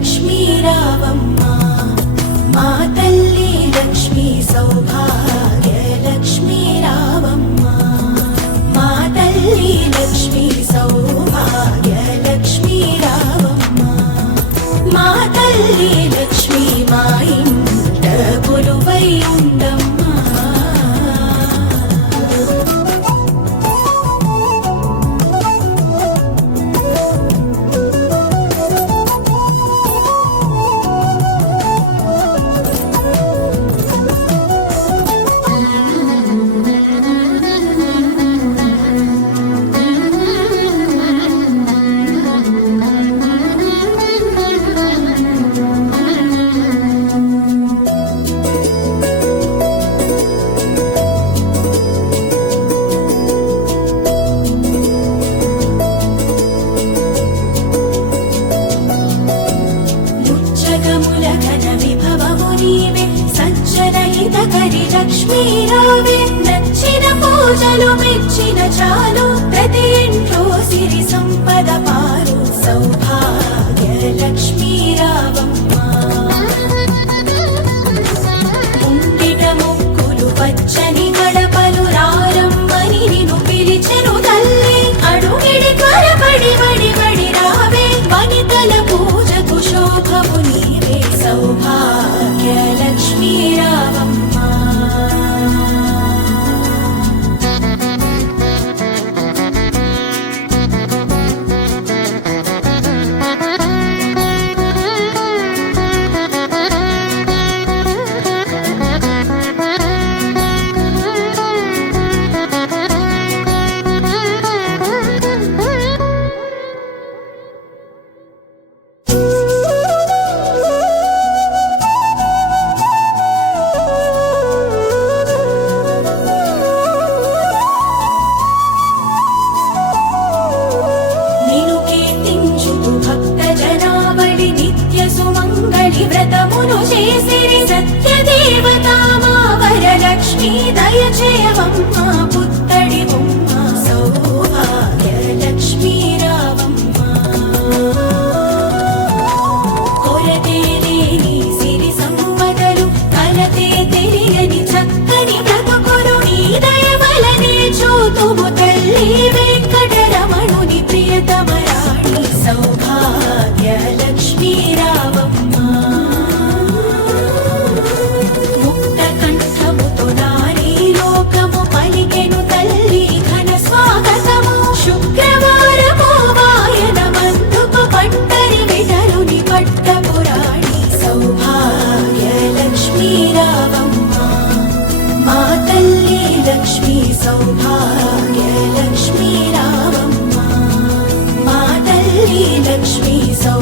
లక్ష్మీ రావమ్మ మా తల్లి లక్ష్మీ సౌభాగ్య లక్ష్మీ నచ్చిన పూజలు మెచ్చిన చాలు. విజయమమ్మ लक्ष्मी सौभाग्य लक्ष्मी राम मातल्ली लक्ष्मी सौ